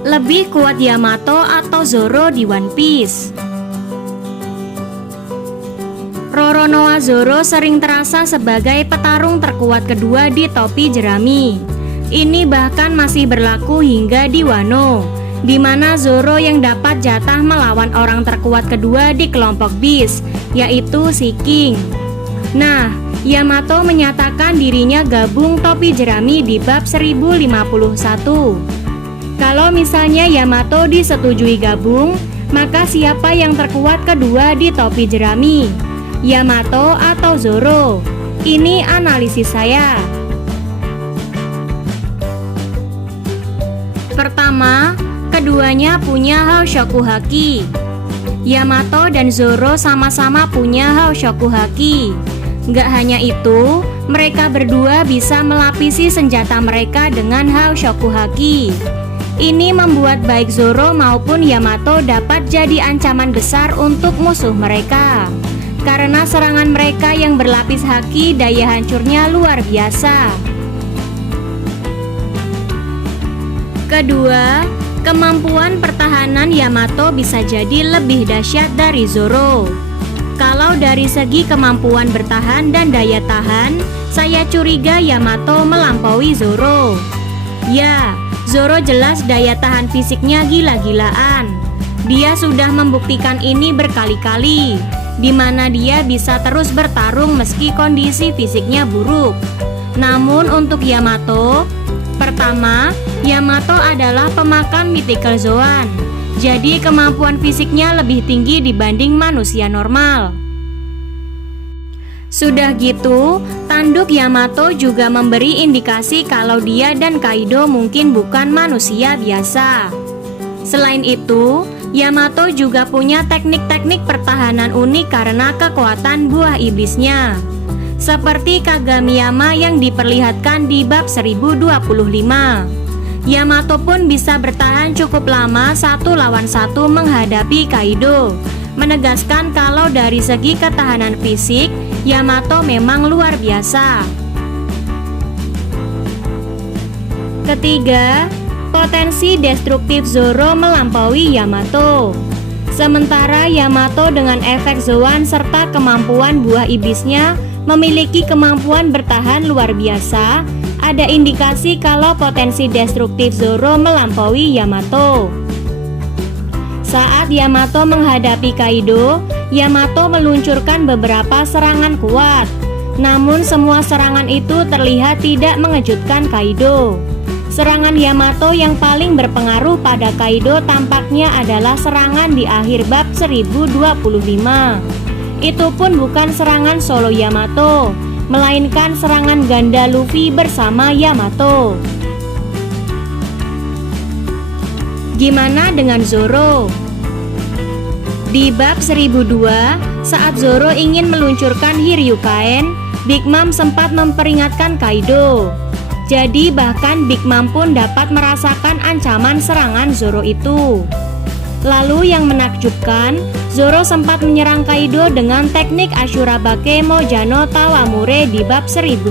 Lebih kuat Yamato atau Zoro di One Piece? Roronoa Zoro sering terasa sebagai petarung terkuat kedua di topi jerami. Ini bahkan masih berlaku hingga di Wano, di mana Zoro yang dapat jatah melawan orang terkuat kedua di kelompok Beast, yaitu si King. Nah, Yamato menyatakan dirinya gabung topi jerami di bab 1051. Kalau misalnya Yamato disetujui gabung, maka siapa yang terkuat kedua di topi jerami? Yamato atau Zoro? Ini analisis saya. Pertama, keduanya punya Haoshoku Haki. Yamato dan Zoro sama-sama punya Haoshoku Haki. Gak hanya itu, mereka berdua bisa melapisi senjata mereka dengan Haoshoku Haki. Ini membuat baik Zoro maupun Yamato dapat jadi ancaman besar untuk musuh mereka. Karena serangan mereka yang berlapis haki daya hancurnya luar biasa. Kedua, kemampuan pertahanan Yamato bisa jadi lebih dahsyat dari Zoro. Kalau dari segi kemampuan bertahan dan daya tahan, saya curiga Yamato melampaui Zoro. Ya, Zoro jelas daya tahan fisiknya gila-gilaan. Dia sudah membuktikan ini berkali-kali, di mana dia bisa terus bertarung meski kondisi fisiknya buruk. Namun untuk Yamato, pertama, Yamato adalah pemakan mythical Zoan. Jadi kemampuan fisiknya lebih tinggi dibanding manusia normal. Sudah gitu, tanduk Yamato juga memberi indikasi kalau dia dan Kaido mungkin bukan manusia biasa. Selain itu, Yamato juga punya teknik-teknik pertahanan unik karena kekuatan buah iblisnya, seperti Kagamiyama yang diperlihatkan di bab 1025. Yamato pun bisa bertahan cukup lama 1 lawan 1 menghadapi Kaido, menegaskan kalau dari segi ketahanan fisik, Yamato memang luar biasa. Ketiga, potensi destruktif Zoro melampaui Yamato. Sementara Yamato dengan efek Zoan serta kemampuan buah iblisnya memiliki kemampuan bertahan luar biasa, ada indikasi kalau potensi destruktif Zoro melampaui Yamato. Saat Yamato menghadapi Kaido, Yamato meluncurkan beberapa serangan kuat. Namun semua serangan itu terlihat tidak mengejutkan Kaido. Serangan Yamato yang paling berpengaruh pada Kaido tampaknya adalah serangan di akhir bab 1025. Itu pun bukan serangan solo Yamato, melainkan serangan ganda Luffy bersama Yamato. Gimana dengan Zoro? Di bab 1002, saat Zoro ingin meluncurkan Hiryukaen, Big Mom sempat memperingatkan Kaido. Jadi bahkan Big Mom pun dapat merasakan ancaman serangan Zoro itu. Lalu yang menakjubkan, Zoro sempat menyerang Kaido dengan teknik Ashurabake Mojano Tawamure di bab 1010.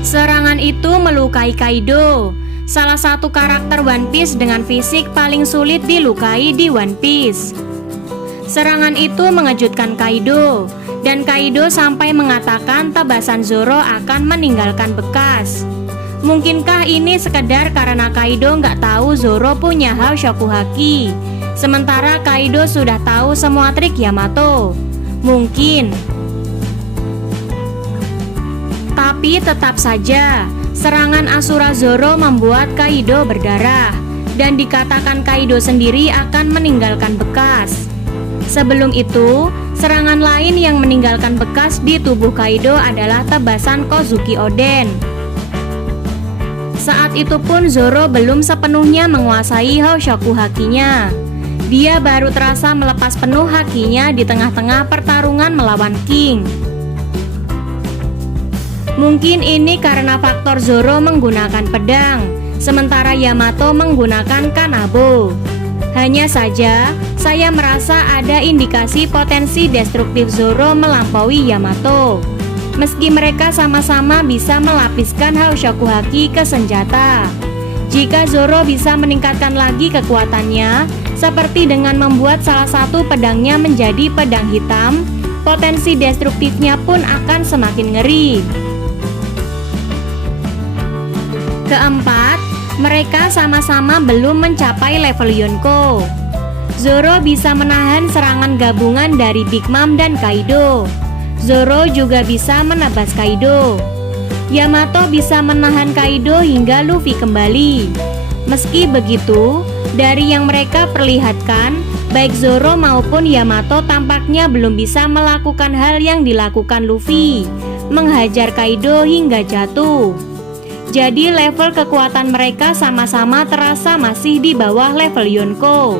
Serangan itu melukai Kaido, salah satu karakter One Piece dengan fisik paling sulit dilukai di One Piece. Serangan itu mengejutkan Kaido, dan Kaido sampai mengatakan tebasan Zoro akan meninggalkan bekas. Mungkinkah ini sekedar karena Kaido nggak tahu Zoro punya Haoshoku Haki, sementara Kaido sudah tahu semua trik Yamato? Mungkin. Tapi tetap saja, serangan Asura Zoro membuat Kaido berdarah, dan dikatakan Kaido sendiri akan meninggalkan bekas. Sebelum itu, serangan lain yang meninggalkan bekas di tubuh Kaido adalah tebasan Kozuki Oden. Saat itu pun Zoro belum sepenuhnya menguasai Haoshoku Hakinya. Dia baru terasa melepas penuh hakinya di tengah-tengah pertarungan melawan King. Mungkin ini karena faktor Zoro menggunakan pedang, sementara Yamato menggunakan kanabo. Hanya saja, saya merasa ada indikasi potensi destruktif Zoro melampaui Yamato. meski mereka sama-sama bisa melapiskan hao shakuhaki ke senjata. Jika Zoro bisa meningkatkan lagi kekuatannya, seperti dengan membuat salah satu pedangnya menjadi pedang hitam, potensi destruktifnya pun akan semakin ngeri. Keempat, mereka sama-sama belum mencapai level Yonko. Zoro bisa menahan serangan gabungan dari Big Mom dan Kaido. Zoro juga bisa menebas Kaido. Yamato bisa menahan Kaido hingga Luffy kembali. Meski begitu, dari yang mereka perlihatkan, baik Zoro maupun Yamato tampaknya belum bisa melakukan hal yang dilakukan Luffy, menghajar Kaido hingga jatuh. Jadi level kekuatan mereka sama-sama terasa masih di bawah level Yonko.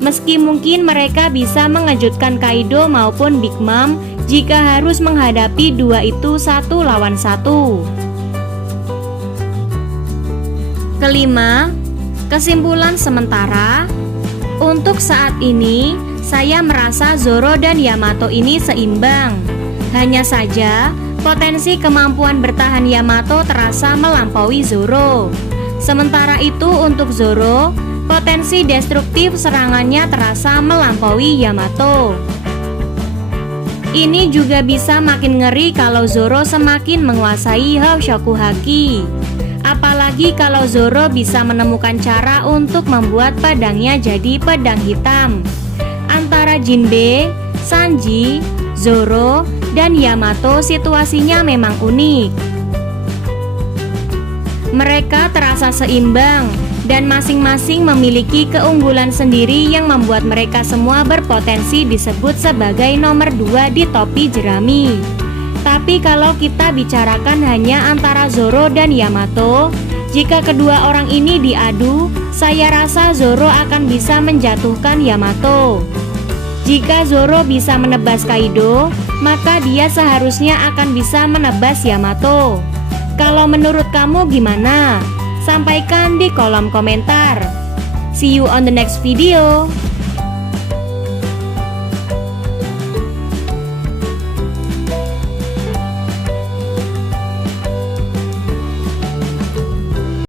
Meski mungkin mereka bisa mengejutkan Kaido maupun Big Mom jika harus menghadapi dua itu satu lawan satu. Kelima, kesimpulan sementara. Untuk saat ini, saya merasa Zoro dan Yamato ini seimbang. Hanya saja, potensi kemampuan bertahan Yamato terasa melampaui Zoro. Sementara itu untuk Zoro, potensi destruktif serangannya terasa melampaui Yamato. Ini juga bisa makin ngeri kalau Zoro semakin menguasai hao shakuhaki. Apalagi kalau Zoro bisa menemukan cara untuk membuat pedangnya jadi pedang hitam. Antara Jinbe, Sanji, Zoro, dan Yamato situasinya memang unik. Mereka terasa seimbang dan masing-masing memiliki keunggulan sendiri yang membuat mereka semua berpotensi disebut sebagai nomor 2 di topi jerami. Tapi kalau kita bicarakan hanya antara Zoro dan Yamato, jika kedua orang ini diadu, saya rasa Zoro akan bisa menjatuhkan Yamato. Jika Zoro bisa menebas Kaido, maka dia seharusnya akan bisa menebas Yamato. Kalau menurut kamu gimana? Sampaikan di kolom komentar. See you on the next video.